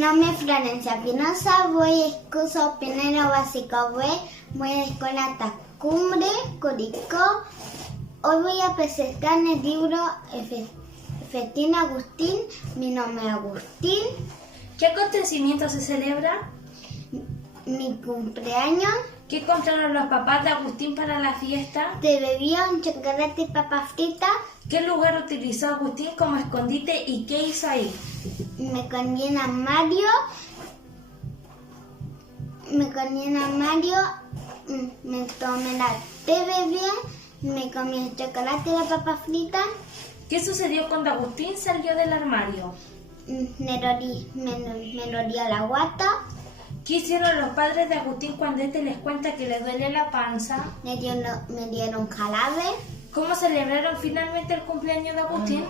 nombre es Florencia Pinoza, voy a curso primero básico B, voy a la escuela Tacumbre, Curicó. Hoy voy a presentar el libro Festín Agustín, mi nombre es Agustín. ¿Qué acontecimiento se celebra? Mi cumpleaños. ¿Qué compraron los papás de Agustín para la fiesta? Te bebía un chocolate y papas fritas. ¿Qué lugar utilizó Agustín como escondite y qué hizo ahí? Me escondí en armario. Me tomé la té bebía. Me comí el chocolate y las papas fritas. ¿Qué sucedió cuando Agustín salió del armario? Me dolía la guata. ¿Qué hicieron los padres de Agustín cuando este les cuenta que le duele la panza? Me dieron jarabe. ¿Cómo celebraron finalmente el cumpleaños de Agustín?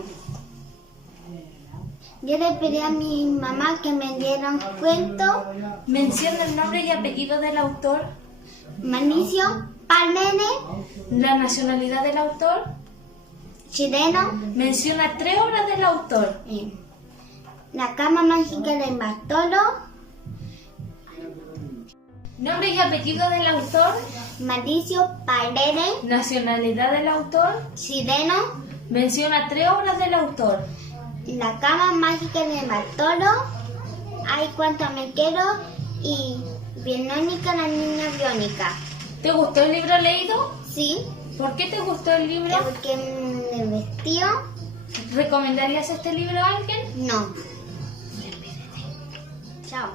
Yo le pedí a mi mamá que me diera un cuento. Menciona el nombre y apellido del autor. Mauricio Palmene. La nacionalidad del autor. Chileno. Menciona 3 obras del autor. La cama mágica de Bartolo. Nombre y apellido del autor. Mauricio Palmene. Nacionalidad del autor. Chileno. Menciona 3 obras del autor. La cama mágica de Bartolo. Ay, cuánto me quiero. Y Biónica, la niña biónica. ¿Te gustó el libro leído? Sí. ¿Por qué te gustó el libro? Porque me vestió. ¿Recomendarías este libro a alguien? No. Chao.